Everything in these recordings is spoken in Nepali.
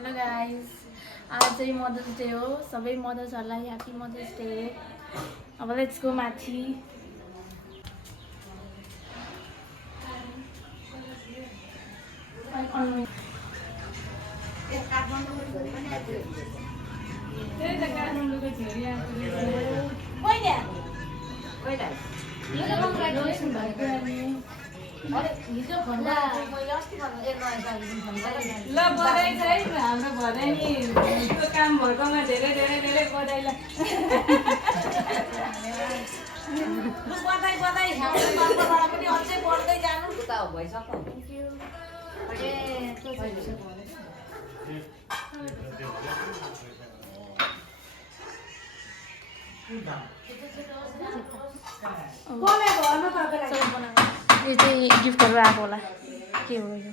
हेलो गाइस, आज चाहिँ मदर्स डे हो। सबै मदर्सहरूलाई ह्याप्पी मदर्स डे। अब लेट्स गो माथि। ल बधाई चाहिँ हाम्रो भनाइ नि त्यो काम भएकोमा धेरै धेरै धेरै बधाई। ल बधाई बधाई हाम्रो तर्फबाट पनि अझै बढ्दै जानु त भइसक्यो। यो चाहिँ गिफ्टहरू आएको होला, के हो यो?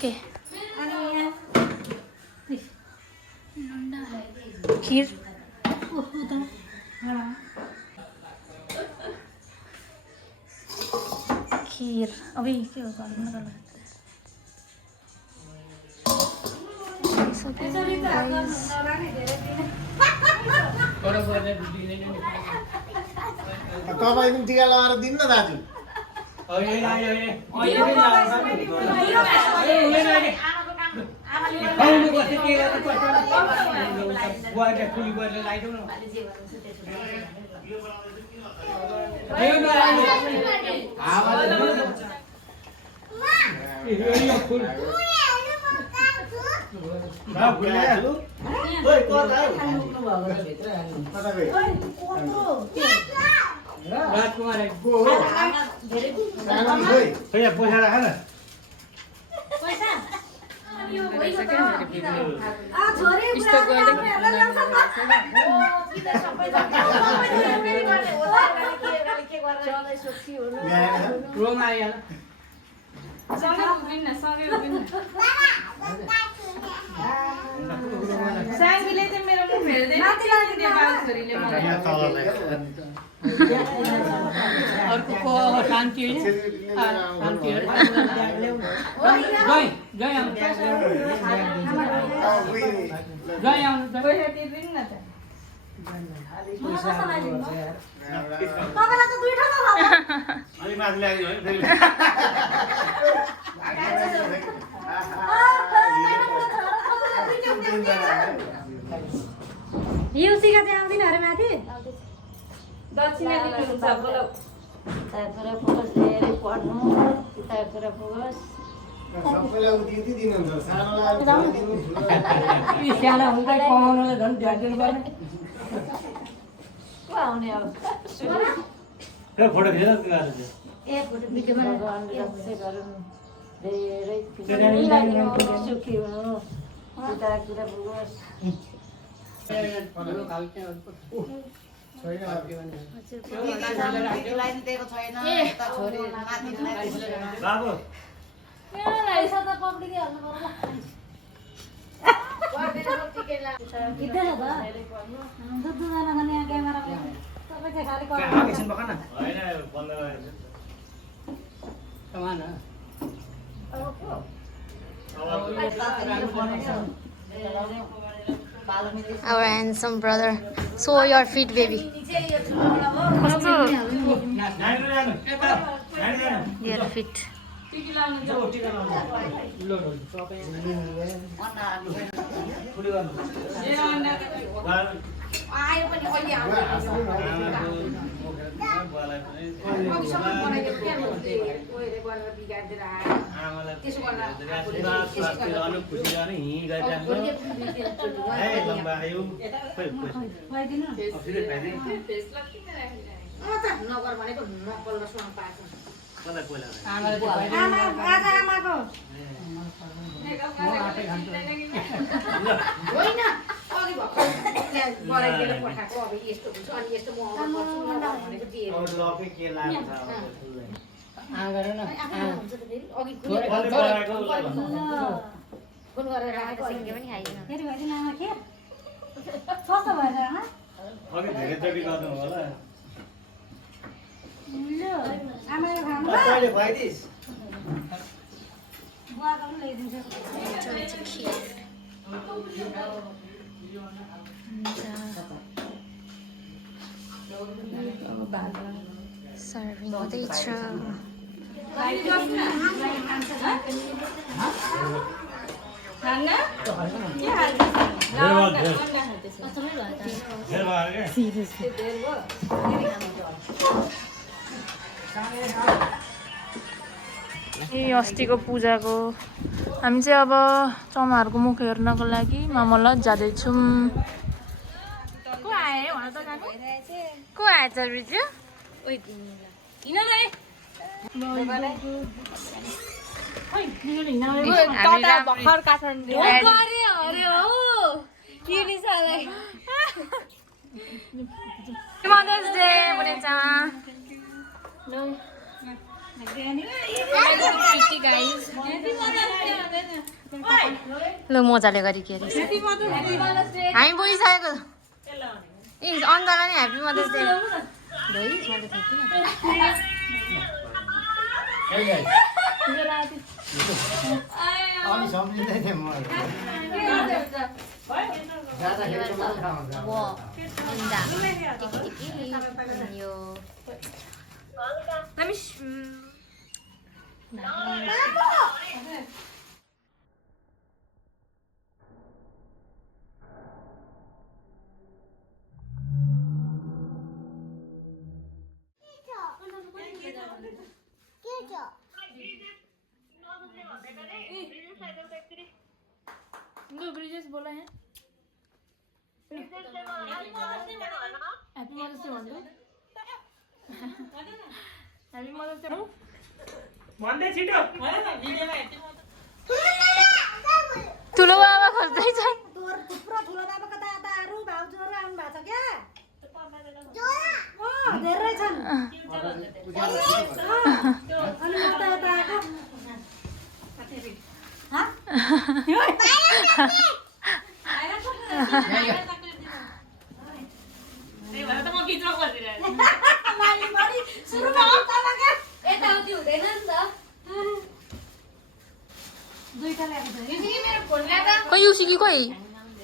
के खिर खिर अभी के हो तपाईँ टिका लगाएर दिनु न दाजु। साङ्गीले चाहिँ मेरो मुख हेर्दैन नेपाल छोरीले अर्को शान्ति युसिका चाहिँ आउँदैन अरे माथि दक्षिणा दिनुहुन्छ बोलो कुरा फोकस धेरै पढ्नु कुरा फोकस सबैलाई उति दिनुहुन्छ सानोलाई दिनु सानो हुँदै कमाउनुलाई झन् ध्यान दिनुपर्ने को आउने अब फोटो खिचेर ए फोटो भिडियोमा भगवानले रक्षा गरून् धेरै सुखी हुनु कुरा फोकस बाबु Our handsome brother. Show your feet, baby. Your feet. आयो पनि अहिले नगर भनेको नकल सुन पाएको होइन अघि भर्खर पठाएको अब यस्तो हुन्छ अनि यस्तो म भनेको दिएर अघि फोन गरेर राखेको धेरै चोटि गर्नु होला अहिले खुवाइदिस् बुवाको पनि ल्याइदिन्छु सर्भिङ हुँदैछ खाना के धेरै भयो ए अस्तिको पूजाको हामी चाहिँ अब चमाहरूको मुख हेर्नको लागि मामलत जाँदैछौँ को आयो भन त नानी को आएछ बिजु भर्खर काठमाडौँ मदर्स डे बुढेचा ल मजाले गरी के अरे हामी बोलिसकेको ए अन्जलाई नि ह्याप्पी मदर्स डे अनि सम्झिँदै थिएँ म जाँदाखेरि त मलाई थाहा हुन्छ। यो ब्रिजेश बोला है हैप्पी मदर्स डे भन्नु हैप्पी मदर्स डे भन्दै छिटो ठुलो बाबा खोज्दैछ तोर थुप्रो ठुलो बाबा कता आताहरू भाउजूहरू आउनु भएको छ क्या धेरै छन् अनि म त यता आएको दुईटा ल्याएको छ खोइ युसी कि खोइ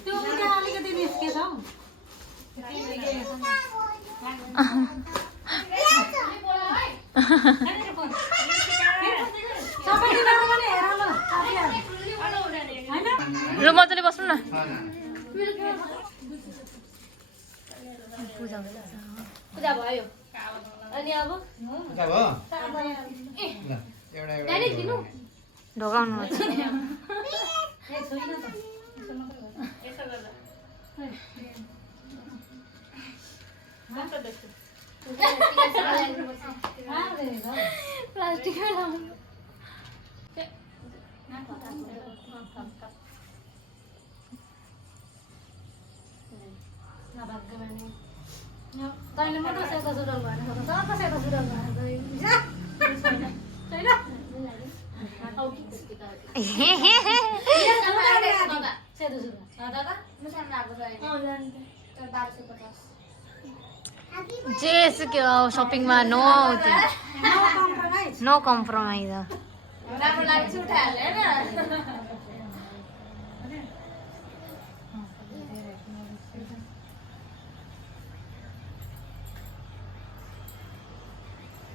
त्यो पनि अलिकति निस्केछ हौ सबैजनाको पनि हेर ल ल मजाले बस्नु न पूजा भयो अनि अब पूजा भयो? ल, एउटा ढोकाउनु प्लास्टिक तैँले मात्र सेतो सुरुवाल भनेको त सबै सेतो सुरुवाल भनेको सेतो सुरुवाल जेसुकै सपिङमा नो नो कम्प्रोमाइज राम्रो लाग्छ उठाइहाल्यो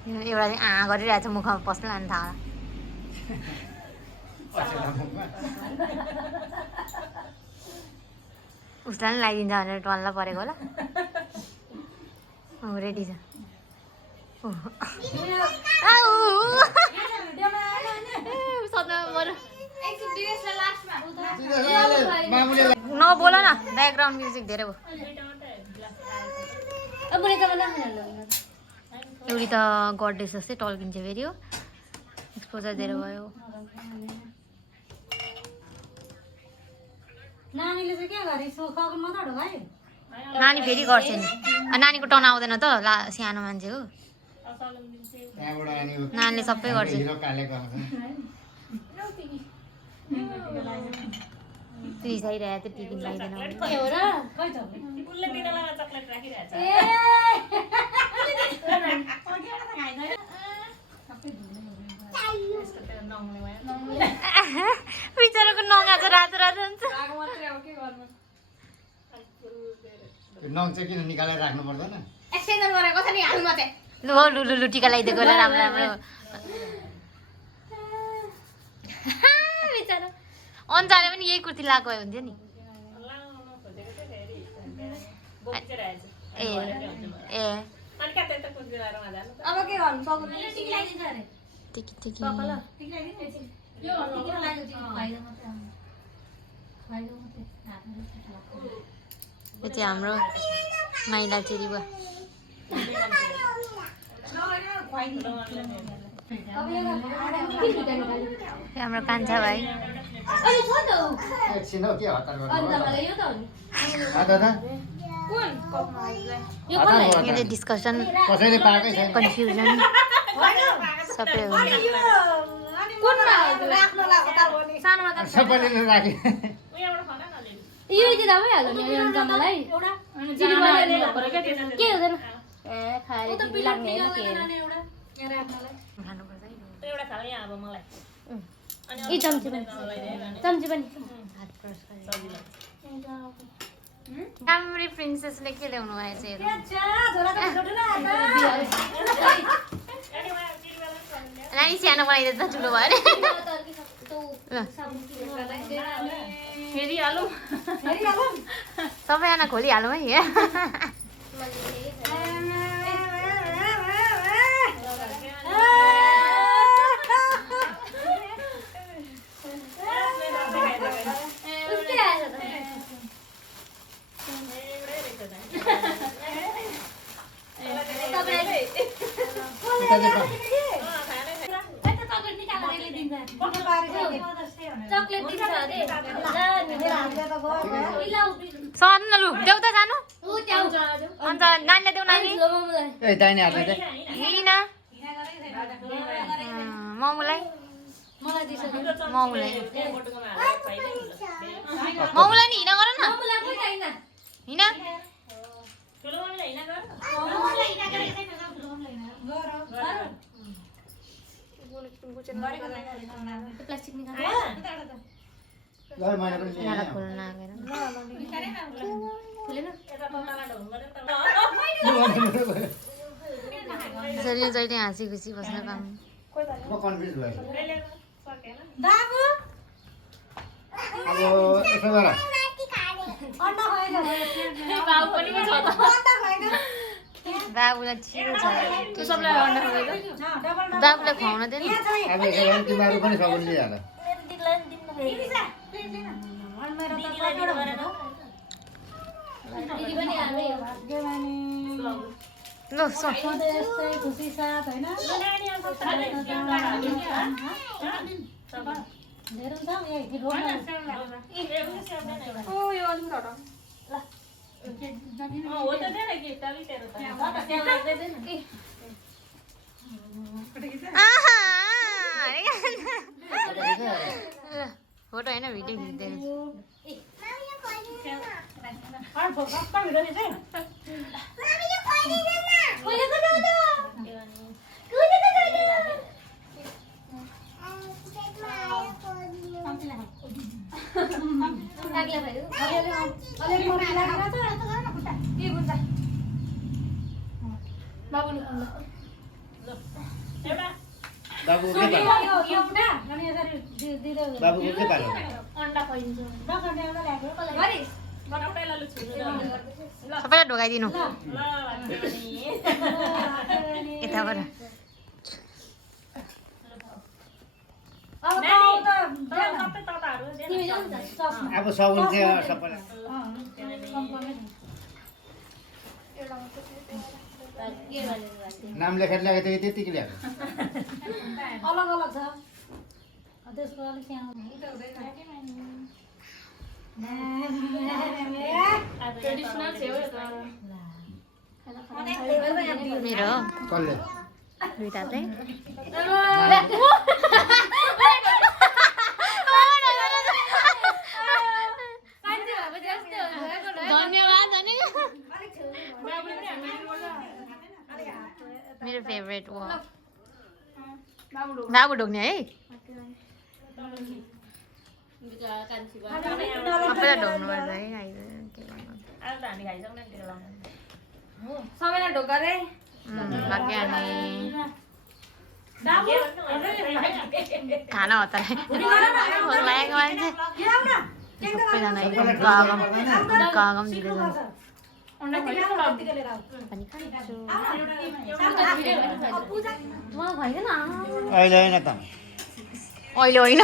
हैन एउटा चाहिँ गरिरहेको छ मुखमा पस्न लानु थाहा उसलाई पनि लगाइदिन्छ भनेर टल्ला परेको होला रेडी छ नबोल न ब्याकग्राउन्ड म्युजिक धेरै भयो एउटी त गड्डेस जस्तै टल्किन्छ फेरि हो एक्सपोजर धेरै भयो नानीले चाहिँ के गरे सोखको मात्र हो भाइ नानी फेरि गर्छ नि नानीको टर्न आउँदैन त सानो मान्छेको नानीले सबै गर्छ रिसाइरहेको थियो टिफिन लगाइदिएन बिचराको नङ आज रातो रातो हुन्छ त्यो नङ चाहिँ किन निकालेर राख्नु पर्दैन एक्सटेन्सन गरेको छ नि हालमा चाहिँ लु हौ लु लु लु टिका लगाइदिएको होला राम्रो राम्रो बिचरा अन्जाले पनि यही कुर्ती लगाएको भए हुन्थ्यो नि ए ए अब के गर्नु सक्नु टिकी लगाइदिन्छ अरे टिकी टिकी टिकी लगाइदिन्छ यो टिकी लगाइदिन्छ फाइदा मात्रै फाइदा मात्रै यो चाहिँ हाम्रो माइला चेरी भयो हाम्रो कान्छा भाइ एकछिन हौ के हतार गर्नु दादा यो डिस्कसन कसैले पाएकै छैन कन्फ्युजन सबै हो सबैले राखे यो चाहिँ दामै हाल्नु नि अन्त मलाई चिनी बनाएर के हुँदैन ए खाएर चिनी लाग्ने होइन के ए चम्ची पनि राम्री प्रिन्सेसले के ल्याउनु भएछ हेरौँ नानी सानो बनाइदिएछ ठुलो भयो अरे सबैजना खोलिहालौँ है चक्लेट दिन्छ अरे सन न लु देऊ त जानु अन्त नानीलाई देऊ नानी ए दाहिने हातले चाहिँ लिन ममुलाई ममुलाई ममुलाई नि हिँड गर न हिँड प्लास्टिक निकाल ल मैले पनि यिनीहरूलाई खोल्न आएर खुलेन जहिले जहिले हाँसी खुसी बस्न काम म कन्फ्युज भएँ बाबु अब यसो गर अन्डा खाएन बाबु पनि छ त अन्डा खाएन बाबुलाई छिटो छ तँ सबलाई अन्डा खाँदैन बाबुलाई खुवाउन दे नि अब यसो भने तिमीहरू पनि सबैले लिइहाल दिदी पनि हाल्दै हो ल सो यस्तै खुसी साथ होइन धेरै हुन्छ यही रोक्नु फोटो होइन भिडियो खिच्दै बाबु निकाल्नु बाबुको के पाल्यो बाबुको के पाल्यो अन्डा खुवाइदिन्छु सबैलाई ढोकाइदिनु यताबाट अब सगुन चाहिँ सबैलाई नाम लेखेर ल्याएको थियो त्यतिकै ल्याएको अलग अलग छ त्यसको अलिक सानो ट्रेडिसनल छ मेरो कसले दुईटा चाहिँ धन्यवाद मेरो फेभरेट हो बाबु ढोग्ने है सबैलाई ढोग्नु पर्छ है के गर्नु सबैलाई ढोका रे लग्यो अनि खाना हतार लागेको मान्छे सबैजना एकदम गगम दिँदै जान्छ पनि खान्छु अहिले होइन त अहिले होइन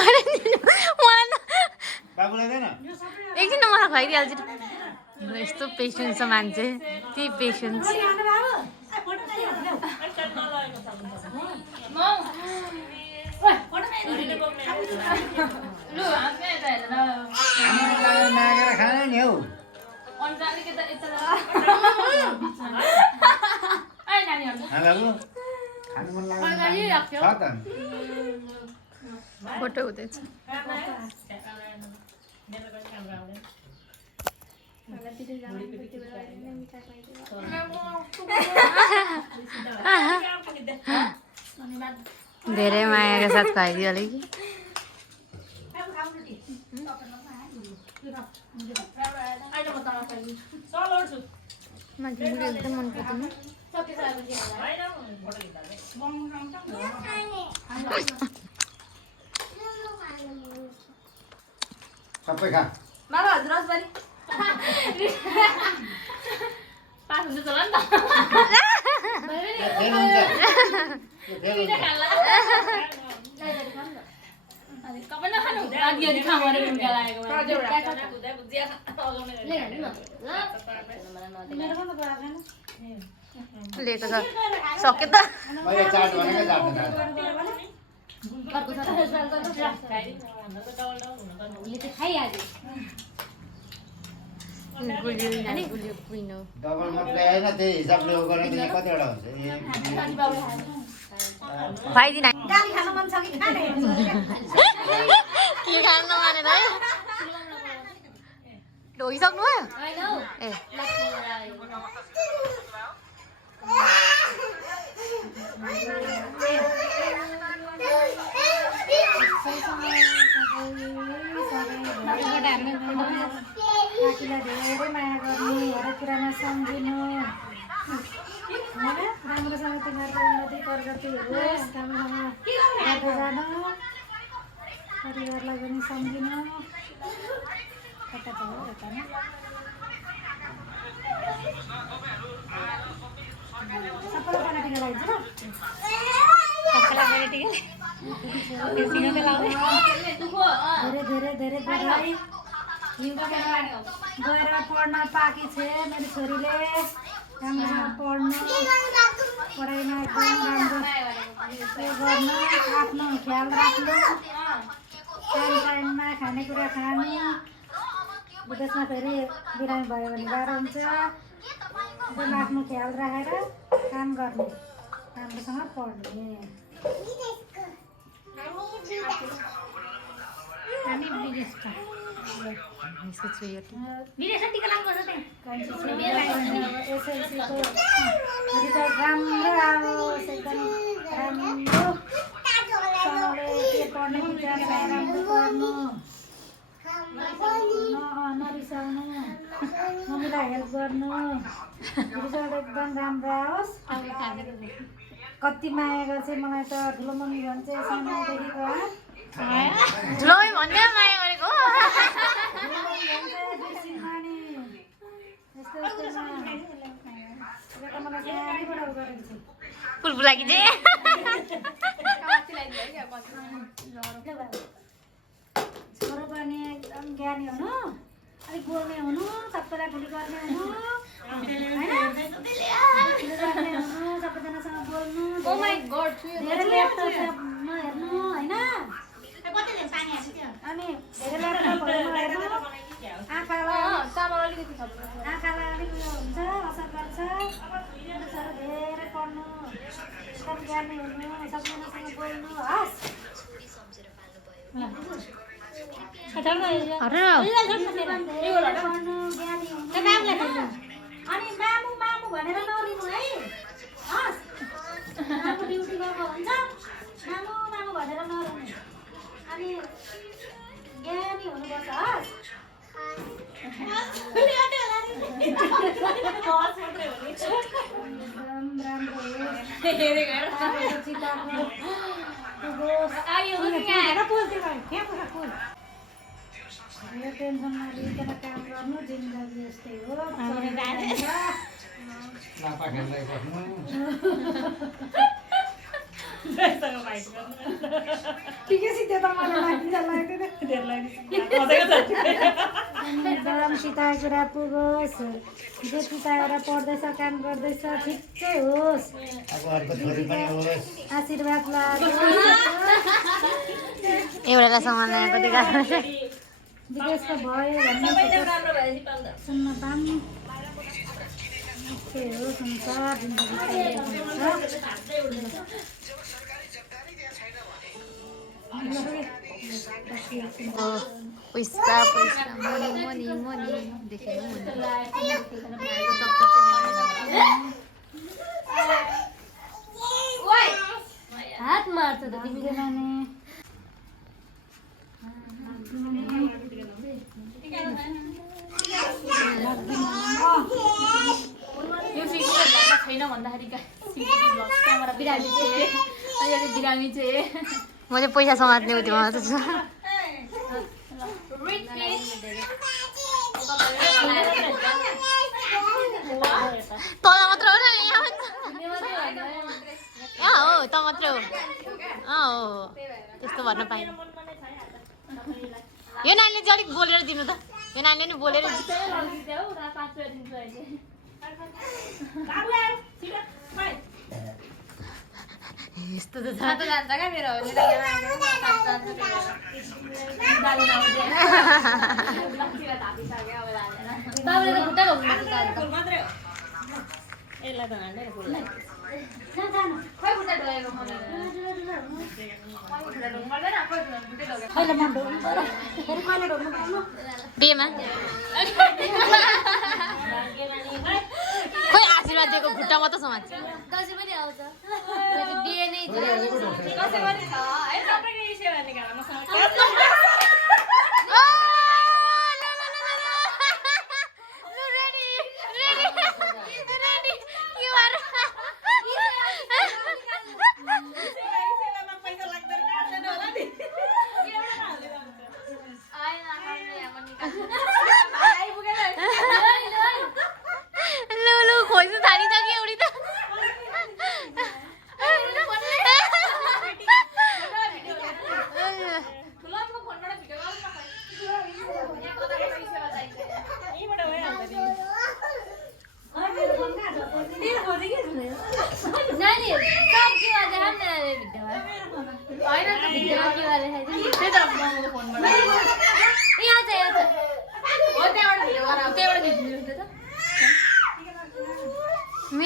बाबुलाई दिएन एकछिन न मलाई खुवाइदिइहाल्छु यस्तो पेसेन्स छ मान्छे त्यही पेसेन्स मागेर खाने नि हौ बाबु खानु मन लाग्छ छ त फोटो हुँदैछ धेरै मायाको साथ खुवाइदियो अलिक मान्छे एकदम मन पर्दैन सबै खा मामा हजुर बरी पास हुन्छ होला नि लिएको छ सक्यो त मैले चाट भनेको गुलियो कुइनो डबल मात्रै होइन त्यही हिसाबले उ गर्ने त्यहाँ कतिवटा हुन्छ खुवाइदिन गाली खान मन छ कि खाने के खानु नमानेर है ढोगिसक्नु भयो ए साथीलाई धेरै माया गर्ने हरेक कुरामा सम्झिनु होइन राम्रोसँग तिमीहरूको उन्नति प्रगति होस् राम्रोसँग गर्दै जानु परिवारलाई पनि सम्झिनु कता छ हो यता न सबैलाई खाना टिका लगाइन्छ धेरै धेरै बधाई गएर पढ्न पाकी छे मेरो छोरीले राम्रोसँग पढ्नु पढाइमा एकदम राम्रो उयो गर्नु आफ्नो ख्याल राख्नु टाइम टाइममा खानेकुरा खानु विदेशमा फेरि बिरामी भयो भने गाह्रो हुन्छ एकदम आफ्नो ख्याल राखेर काम गर्ने राम्रोसँग पढ्ने हामी विदेशका एसएलसीको रिजल्ट राम्रो आओस् एकदम राम्रोसँगले के पढ्ने विचार राम्रो पढ्नु नरिसाउनु मम्मीलाई हेल्प गर्नु रिजल्ट एकदम राम्रो आओस् कति माया गर्छ मलाई त ठुलो मम्मी भन्छ सानोदेखिको ठुलो भन्ने माया गरेको फुलफुलाकी चाहिँ छोरो पनि एकदम ज्ञानी हुनु अलिक बोल्ने हुनु सबैलाई ठुली गर्ने हुनु सबैजनासँग बोल्नु धेरै ल्यापटपमा हेर्नु होइन अनि धेरै ल्यापटपहरूमा हेर्नु आँखालाई अलिक उयो हुन्छ असर गर्छ धेरै पढ्नु एकदम ज्ञानी हुनु सबैजनासँग बोल्नु हस् अनि मामु मामु भनेर नलिनु है हस् ड्युटी गएको हुन्छ मामु यो टेन्सन नलिकन काम गर्नु जिन्दगी यस्तै हो लापा खेल्दै बस्नु ठिकै सिधै त मलाई गरम सिताएको कुरा पुगोस् जे सिताएर पढ्दैछ काम गर्दैछ ठिकै होस् अब अर्को छोरी पनि होस् आशीर्वाद लाग्यो एउटालाई सामान कति गाह्रो विदेशको भयो भन्ने सुन्न पाऊँ के हो संसार जिन्दगी पैसा पैसा मनी मनी मनी देखेन हात मार्छ त तिमीले नानी यो सिक्रेट भ्लगमा छैन भन्दाखेरि सिक्रेट भ्लग क्यामेरा बिरामी चाहिँ अहिले बिरामी चाहिँ म चाहिँ पैसा समात्ने उति मात्र छु तल मात्र हो न यहाँ हो त मात्र हो हो त्यस्तो भन्न पाएन यो नानीले चाहिँ अलिक बोलेर दिनु त यो नानीले नि बोलेर यस्तो त जान्छ क्या मेरो बाबुले त खुट्टा बिहेमा खोइ आशीर्वाद दिएको खुट्टा मात्र समात्छ दसैँ पनि आउँछ बिहे नै मेरो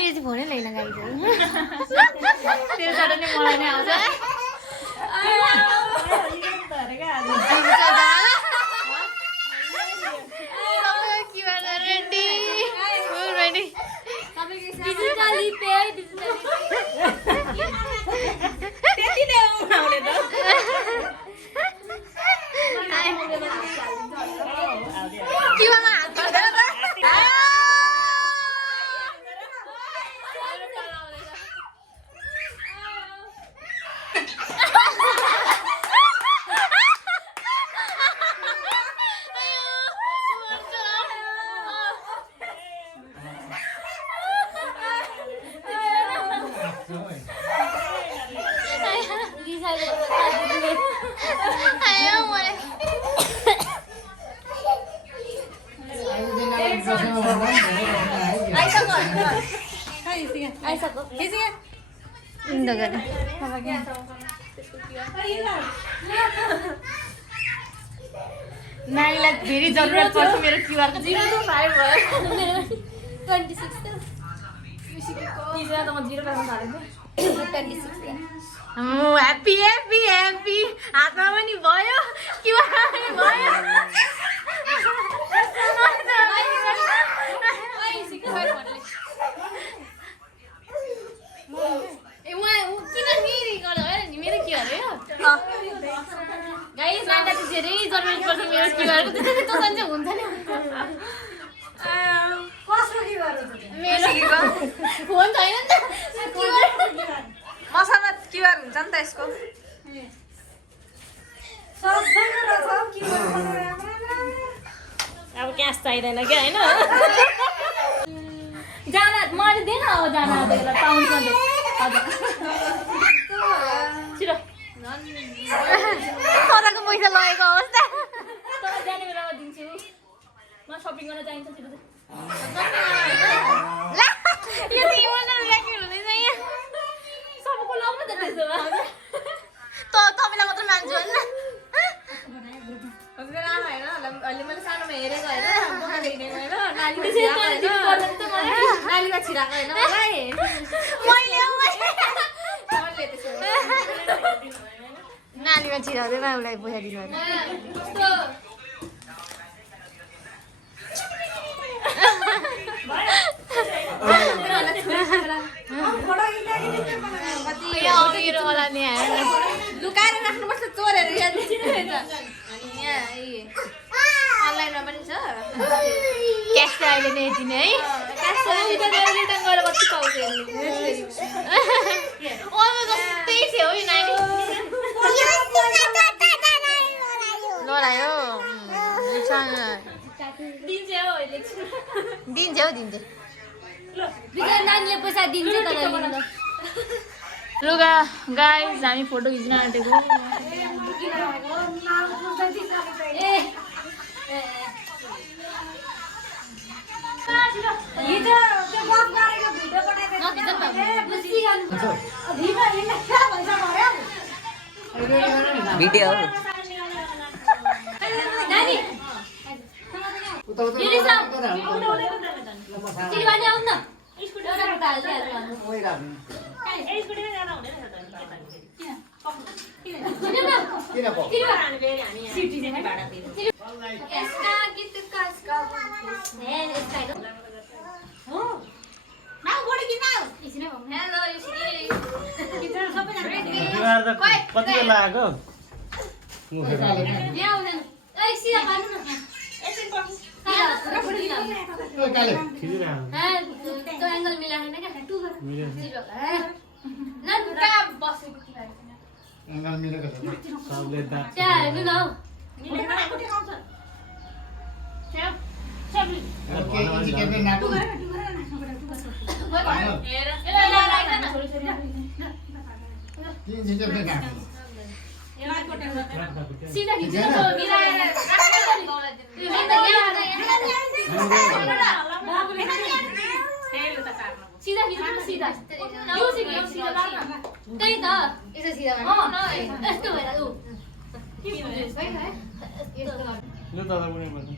चाहिँ फोनै लिन गाडी तेरो साटो नै मलाई नै आउँछ नानीलाई धेरै जरुरत पर्छ मेरो क्युआर को 0 to 5 भयो 26 त तिजरा त म 0 पाउन थालेको 26 ह्याप्पी ह्याप्पी ह्याप्पी हातमा पनि भयो क्युआर पनि भयो गाइस नानीलाई चाहिँ धेरै जरुरत पर्छ मेरो क्युआर को त्यसरी त सन्चै हुन्छ नि कसको के गर्नु मेरो फोन छैन नि त क्युआर खर्च नि त यसको अब क्यास चाहिँदैन क्या होइन जाना मैले दिएन अब जाना पाउँछ छिटो खदाको पैसा लगेको अवस्था तर जाने बेलामा दिन्छु म सपिङ गर्न चाहिन्छ छिटो ला यो चाहिँ इमोसनल ब्ल्याकमेल हुँदैछ यहाँ सबको लाउनु त त्यसो भए तपाईँलाई मात्र मान्छु होइन अहिले मैले सानोमा हेरेको होइन नालीमा छिराएको होइन मैले नालीमा छिराउँदैन उसलाई पैसा दिनु होला नि लुकाएर राख्नुपर्छ चोरेर यहाँ अनलाइनमा पनि छ क्यास त अहिले नै यति नै है रिटर्न गरेर कति पाउँछ त्यही थियो है नानी लडायो दिन्छ हो दिन्छ हौ दिन्छ नानीले पैसा दिन्छ तर लिँदैन लुगा गाइस हामी फोटो खिच्न आँटेको भिडियो कति बेला आएको सबले सीधा सीधा त्यही त यस्तो भएर लु दादा बुढी बस्नु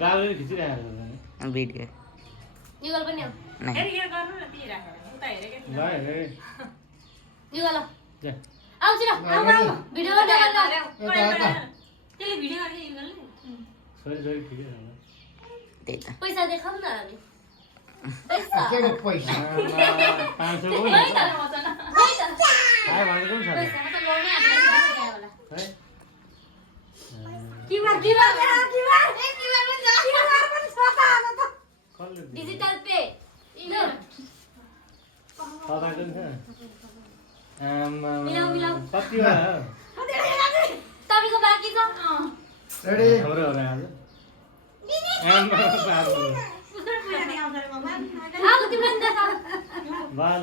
गाडी खिचिरहेको भिडियो निगल पनि हो निगल आउँछ र भिडियो त्यही त पैसा देखाउँ न हामी पैसा 500 हो नि आयो भनेको पनि छ डिजिटल पे मिलाऊ कति भयो तपाईँको बाँकी छ हाम्रो हो आज आऊ तिमीलाई देखा बाल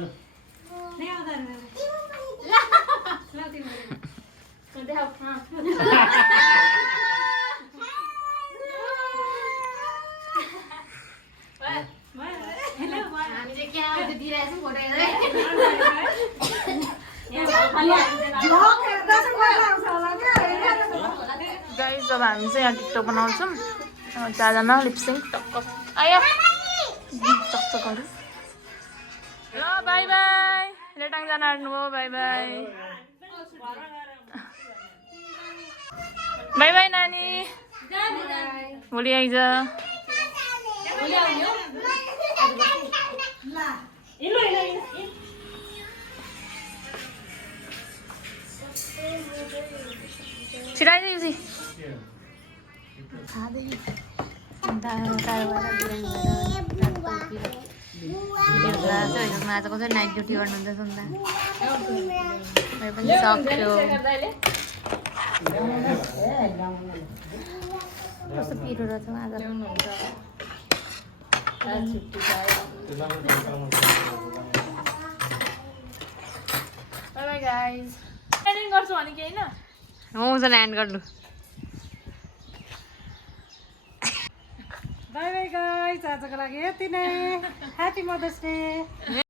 हामीले के आउँछ दिइरहेको छौँ फोटो हेर्दै गाइस अब हामी चाहिँ यहाँ टिकटक बनाउँछौँ चारजना लिपसिङ टक्क आयो चकचकहरू ल बाई बाई लेटाङ जान आँट्नुभयो बाई बाई बाई बाई नानी भोलि आइज छिराइदिएपछि खाँदै आज कसरी नाइट ड्युटी गर्नुहुन्छ सुन्दा मैले पनि सक्यो कस्तो पिरो रहेछ आज बाई गाइज एडिङ गर्छु भने कि होइन हुन्छ एन्ड गर्नु बाई बाई गाइस आजको लागि यति नै ह्यापी मदर्स डे